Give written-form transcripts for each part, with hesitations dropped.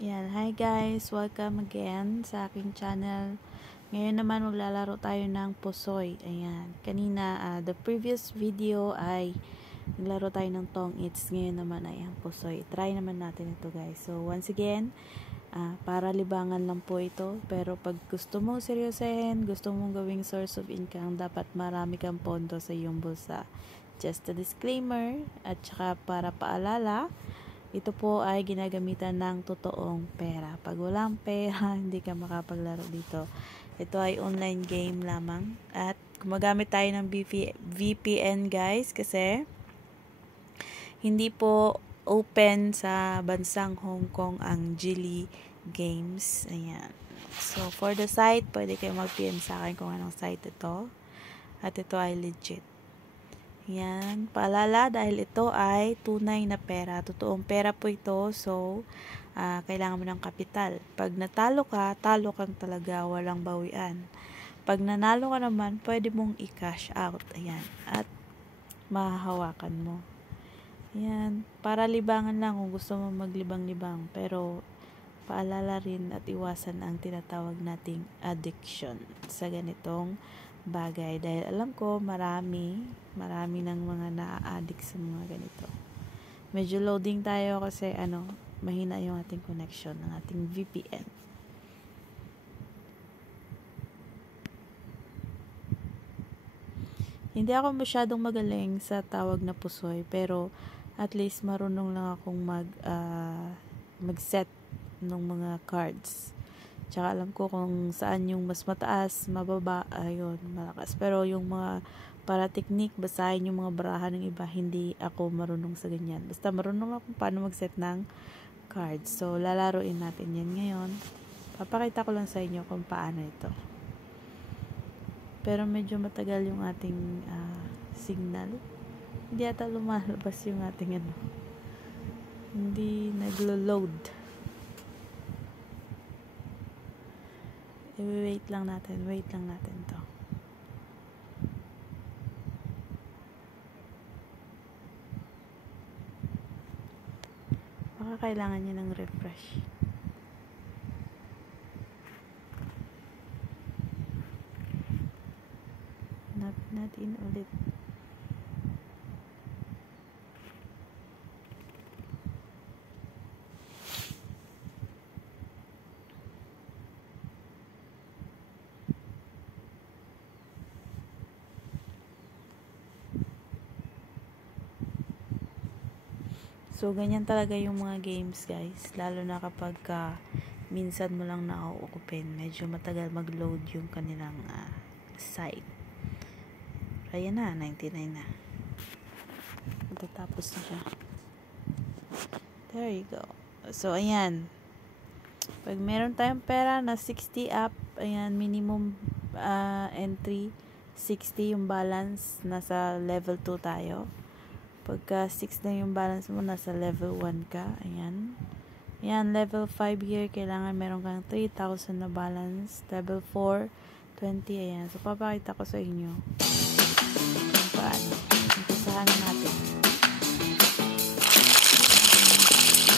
Yan, hi guys! Welcome again sa aking channel. Ngayon naman maglalaro tayo ng Pusoy. Ayan, kanina, the previous video ay naglaro tayo ng Tong Eats. Ngayon naman ay ang Pusoy. Try naman natin ito guys. So once again, para libangan lang po ito. Pero pag gusto mong seryosehin, gusto mong gawing source of income, dapat marami kang pondo sa iyong bulsa. Just a disclaimer at saka para paalala, ito po ay ginagamitan ng totoong pera. Pag walang pera, hindi ka makapaglaro dito. Ito ay online game lamang. At gumagamit tayo ng VPN guys kasi hindi po open sa bansang Hong Kong ang Geely Games. Ayan. So, for the site, pwede kayo mag-PM sa akin kung anong site ito. At ito ay legit. Yan, paalala dahil ito ay tunay na pera. Totoong pera po ito. So, kailangan mo ng kapital. Pag natalo ka, talo kang talaga, walang bawian. Pag nanalo ka naman, pwede mong i-cash out. Ayan. At mahahawakan mo. Ayan. Para libangan lang kung gusto mo maglibang-libang. Pero, paalala rin at iwasan ang tinatawag nating addiction sa ganitong bagay dahil alam ko marami ng mga na-addict sa mga ganito. Medyo loading tayo kasi mahina yung ating connection ng ating VPN. Hindi ako masyadong magaling sa tawag na Pusoy pero at least marunong lang akong mag-set ng mga cards. Tsaka alam ko kung saan yung mas mataas, mababa, ayun, malakas. Pero yung mga para technique, basahin yung mga barahan ng iba, hindi ako marunong sa ganyan. Basta marunong ako kung paano mag-set ng cards. So, lalaroin natin yan ngayon. Papakita ko lang sa inyo kung paano ito. Pero medyo matagal yung ating signal. Hindi ata lumalabas yung ating Hindi naglo-load. Wait lang natin to. Baka kailangan niya ng refresh. Natin ulit. So, ganyan talaga yung mga games, guys. Lalo na kapag minsan mo lang na-open. Medyo matagal mag-load yung kanilang site. Ayan na, 99 na. Matatapos na siya. There you go. So, ayan. Pag meron tayong pera na 60 up, ayan, minimum entry, 60 yung balance, nasa level 2 tayo. Pagka 6 na yung balance mo, nasa level 1 ka. Ayan. Ayan, level 5 here, kailangan meron kang 3,000 na balance. Level 4, 20. Ayan. So, papakita ko sa inyo kung paano. Umpisahan natin.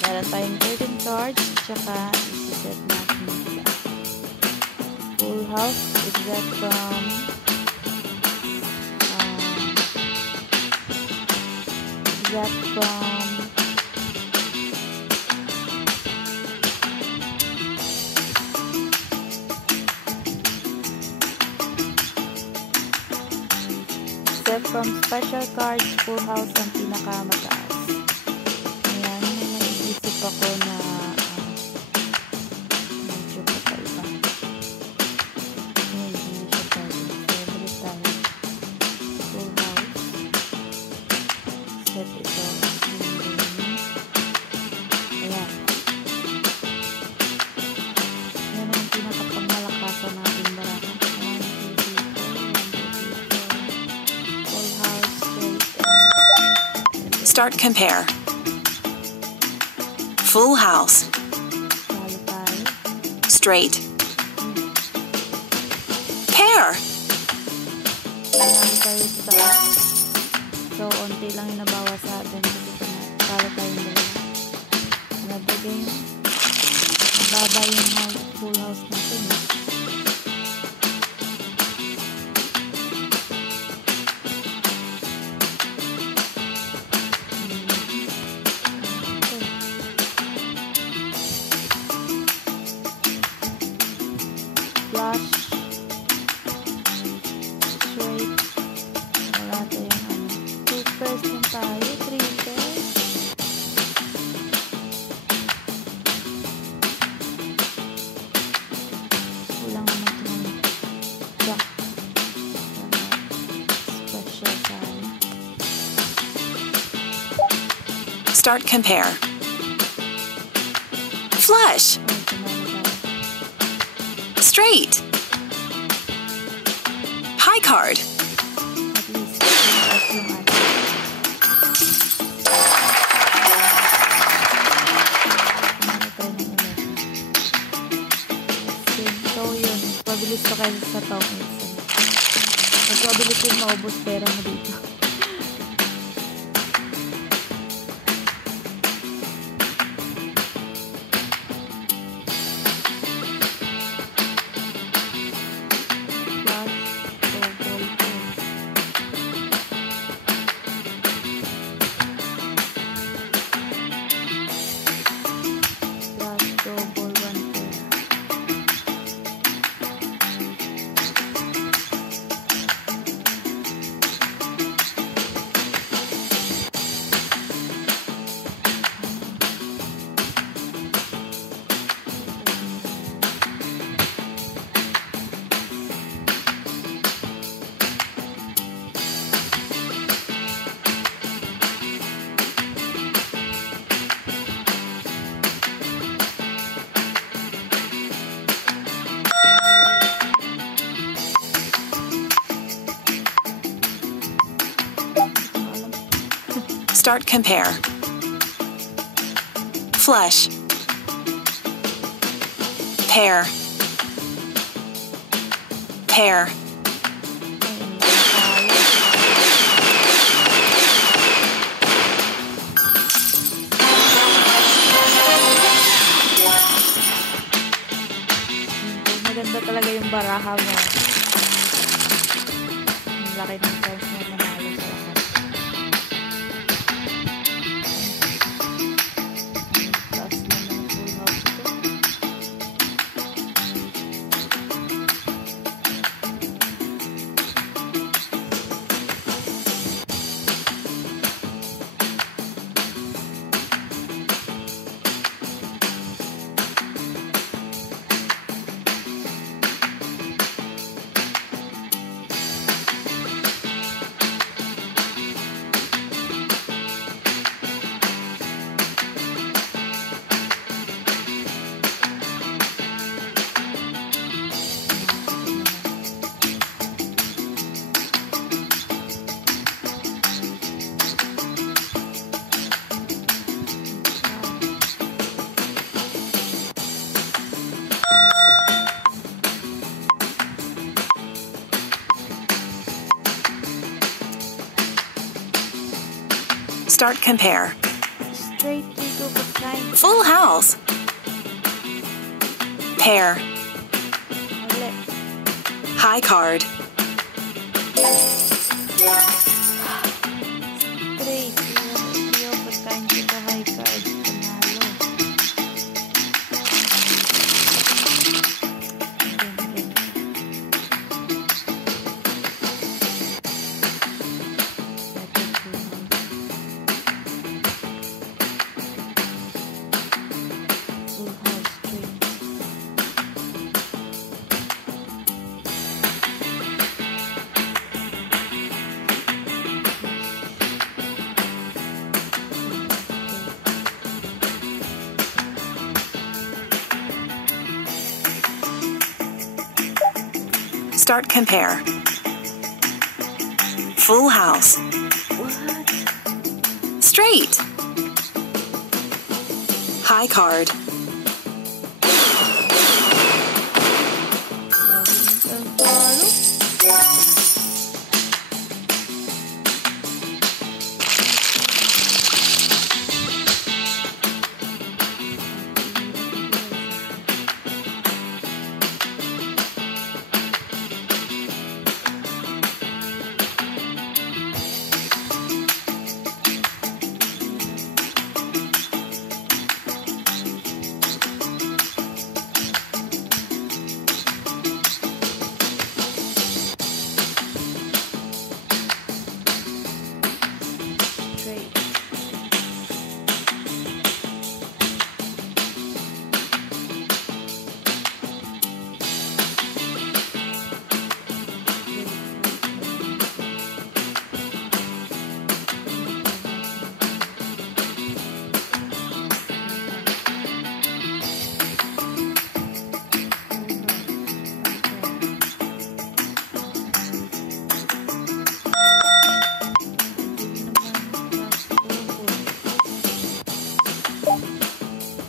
Meron tayong 13 cards, tsaka isi-set natin siya. Full house, exact from special cards, full house ang pinakamataas. Ayan, may naiisip ako na medyo kakaiba. Ayan, hindi siya pwede. Kaya balik tayo. Full house. Set ito. Ayan. Yan ang pinakapangmalakasan natin barahan. Start compare. Full house. Straight. Pair. So, onti lang yung nabawas sa atin. Para tayong dalawa. Another game. Start compare. Flush. Ay, tumama tayo. Straight. High card. At least, mataas yung ating. Tumama tayo ng ulit. So, yun. Pabilis to kayo sa tong 8. Mas pabilis yung maubos pera mo dito. Start compare. Flush. Pair. Pair. Maganda talaga yung baraha mo. Ang laki ng chance mo manalo sa lahat. Taas na ng full house ito. Start compare. Straight legal but kind. Full house. Pair. Mali. High card. Straight. Legal but kind to the high card. Panalo. Again. Full house straight. Start compare. Full house. What? Straight. High card.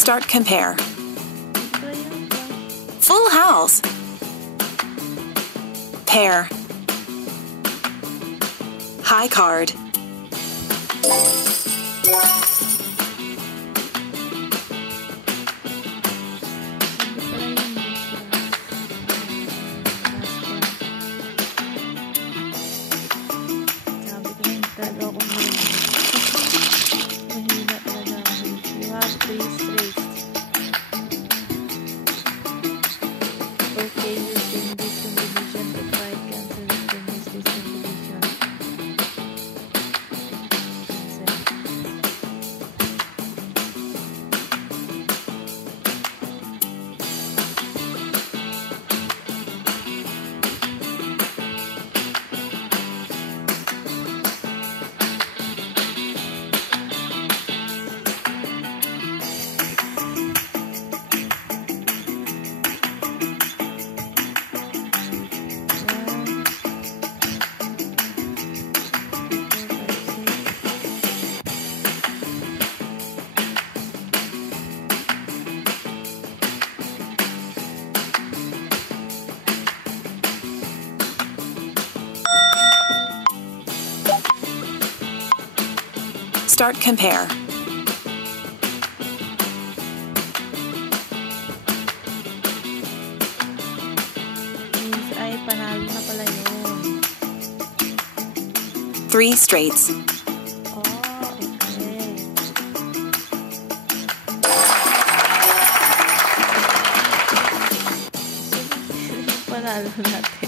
Start compare. Ito yun ba? Full house. Pair. High card. Hindi pala yun dito. Sabi ko yung talaga ako mahina talaga. You have 3 straight. Okay, using this combination to fight cancel it and use this combination. Cancel. Start compare. Means ay panalo na pala yun. 3 straights. Oh, okay. Sige, panalo natin.